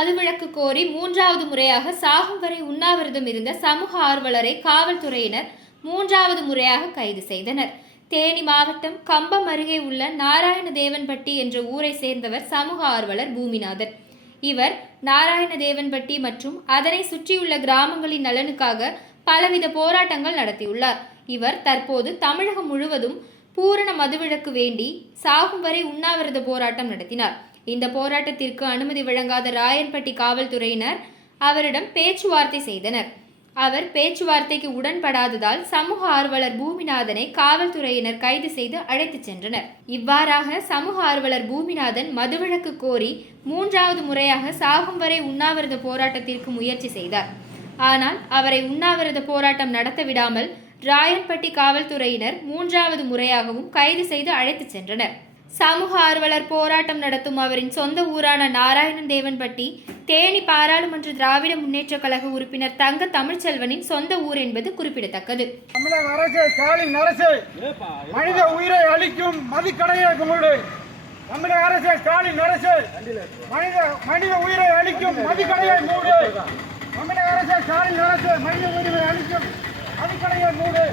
மதுவிலக்கு கோரி மூன்றாவது முறையாக சாகும் வரை உண்ணாவிரதம் இருந்த சமூக ஆர்வலரை காவல்துறையினர் மூன்றாவது முறையாக கைது செய்தனர். தேனி மாவட்டம் கம்பம் அருகே உள்ள நாராயணதேவன்பட்டி என்ற ஊரை சேர்ந்தவர் சமூக ஆர்வலர் பூமிநாதன். இவர் நாராயணதேவன்பட்டி மற்றும் அதனை சுற்றியுள்ள கிராமங்களின் நலனுக்காக பலவித போராட்டங்கள் நடத்தியுள்ளார். இவர் தற்போது தமிழகம் முழுவதும் பூரண மதுவிலக்கு வேண்டி சாகும் வரை உண்ணாவிரத போராட்டம் நடத்தினார். இந்த போராட்டத்திற்கு அனுமதி வழங்காத ராயன்பட்டி காவல்துறையினர் அவரிடம் பேச்சுவார்த்தை செய்தனர். அவர் பேச்சுவார்த்தைக்கு உடன்படாததால் சமூக ஆர்வலர் பூமிநாதனை காவல்துறையினர் கைது செய்து அழைத்துச் சென்றனர். இவ்வாறாக சமூக ஆர்வலர் பூமிநாதன் மதுவிலக்கு கோரி மூன்றாவது முறையாக சாகும் வரை உண்ணாவிரத போராட்டத்திற்கு முயற்சி செய்தார். ஆனால் அவரை உண்ணாவிரத போராட்டம் நடத்த விடாமல் ராயன்பட்டி காவல்துறையினர் மூன்றாவது முறையாகவும் கைது செய்து அழைத்துச் சென்றனர். சமூக ஆர்வலர் போராட்டம் நடத்தும் அவரின் சொந்த ஊரான நாராயணன் தேவன்பட்டி தேனி பாராளுமன்ற திராவிட முன்னேற்றக் கழக உறுப்பினர் தங்க தமிழ்ச்செல்வனின் சொந்த ஊர் என்பது குறிப்பிடத்தக்கது. தமிழக அரசு ஸ்டாலின் அரசு மனித உயிரை அளிக்கும் மதுக்கடையை மூடு தமிழக அரசு ஸ்டாலின் அரசு மனித மனித உயிரை அளிக்கும் மதுக்கடையை மூடு தமிழக அரசு ஸ்டாலின் அரசு மனித உயிரை அளிக்கும் மதுக்கடையை மூடு